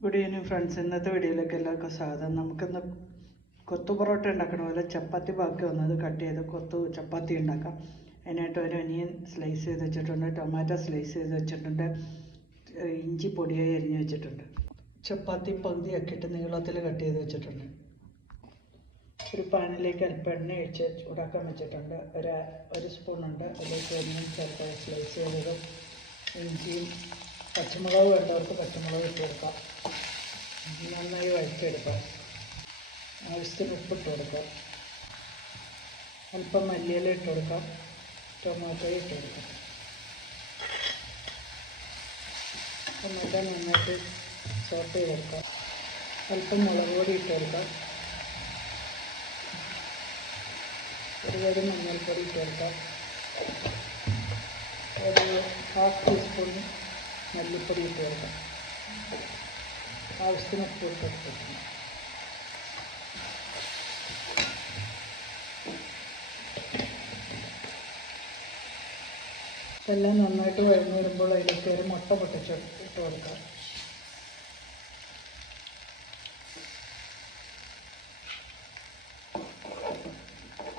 Good evening friends. ഇന്നത്തെ വീഡിയോയിലേക്ക് എല്ലാവർക്കും സ്വാഗതം. നമുക്കിന്ന് കൊത്തു പൊറോട്ട ഉണ്ടാക്കണ പോലെ ചപ്പാത്തി ബാക്കി വന്നത് കട്ട് ചെയ്ത് കൊത്തു ചപ്പാത്തി ഉണ്ടാക്കാം. അതിനായിട്ട് ഒരു ഒനിയൻ സ്ലൈസ് ചെയ്ത് വെച്ചിട്ടുണ്ട്, ടൊമാറ്റോ സ്ലൈസ് ചെയ്ത് വെച്ചിട്ടുണ്ട്, ഇഞ്ചി പൊടിയായി അരിഞ്ഞ് വെച്ചിട്ടുണ്ട്. ചപ്പാത്തി പകുതിയാക്കിയിട്ട് നീളത്തിൽ കട്ട് ചെയ്ത് വെച്ചിട്ടുണ്ട്. ഒരു പാനിലേക്ക് അല്പം എണ്ണ ഒഴിച്ച് ചൂടാക്കാൻ വെച്ചിട്ടുണ്ട്. ഒരു സ്പൂണുണ്ട്. അതിലേക്ക് ഒനിയൻ ചേർത്ത് സ്ലൈസ് ചെയ്തതും ഇഞ്ചിയും പച്ചമുളക് വേണ്ടവർക്ക് പച്ചമുളക് ഇട്ട് കൊടുക്കാം. നന്നായി വഴറ്റിയെടുക്കാം. ആവശ്യത്തിന് ഉപ്പിട്ട് കൊടുക്കാം. അല്പം മല്ലിയില ഇട്ട് കൊടുക്കാം. ടൊമാറ്റോ ഇട്ട് കൊടുക്കാം. ടൊമാറ്റോ നന്നായിട്ട് സോട്ട് ചെയ്തെടുക്കാം. അല്പം മുളക് പൊടി ഇട്ട് കൊടുക്കാം. ഒരു കടി മഞ്ഞൾപ്പൊടി ഇട്ട് കൊടുക്കാം. ഒരു 1/2 ടീസ്പൂൺ മല്ലിപ്പൊടി ഇട്ട് കൊടുക്കാം. ആവശ്യത്തിന് ഉപ്പ് ഇട്ട് കൊടുക്കണം. ഇതെല്ലാം നന്നായിട്ട് വഴഞ്ഞു വരുമ്പോൾ അതിലേക്ക് ഒരു മുട്ട പൊട്ടിച്ച് ഇട്ട് കൊടുക്കാം.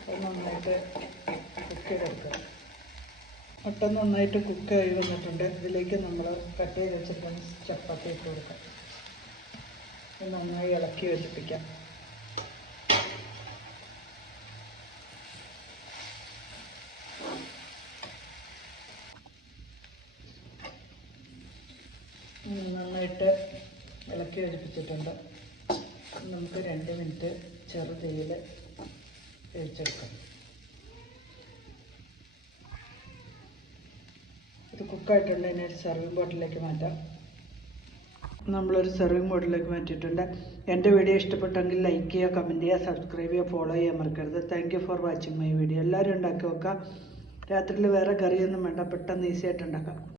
അത് നന്നായിട്ട് കുക്ക് ചെയ്തെടുക്കാം. മുട്ട നന്നായിട്ട് കുക്കായി വന്നിട്ടുണ്ട്. ഇതിലേക്ക് നമ്മൾ കട്ട് ചെയ്ത് വെച്ചിട്ട് ചപ്പാത്തി ഇട്ട് കൊടുക്കാം. ഇത് നന്നായി ഇളക്കി യോജിപ്പിക്കാം. നന്നായിട്ട് ഇളക്കി യോജിപ്പിച്ചിട്ടുണ്ട്. നമുക്ക് 2 മിനിറ്റ് ചെറുതീയിൽ വേവിച്ചെടുക്കാം. ഇത് കുക്കായിട്ടുണ്ട്. ഇതിനൊരു സെർവിങ് ബോട്ടിലേക്ക് മാറ്റാം. നമ്മളൊരു സെർവിങ് ബോട്ടിലേക്ക് മാറ്റിയിട്ടുണ്ട്. എൻ്റെ വീഡിയോ ഇഷ്ടപ്പെട്ടെങ്കിൽ ലൈക്ക് ചെയ്യുക, കമൻറ്റ് ചെയ്യുക, സബ്സ്ക്രൈബ് ചെയ്യുക, ഫോളോ ചെയ്യാൻ മറക്കരുത്. Thank you for watching my video. എല്ലാവരും ഉണ്ടാക്കി വെക്കാം. രാത്രിയിൽ വേറെ കറിയൊന്നും വേണ്ട, പെട്ടെന്ന് ഈസി ആയിട്ട് ഉണ്ടാക്കാം.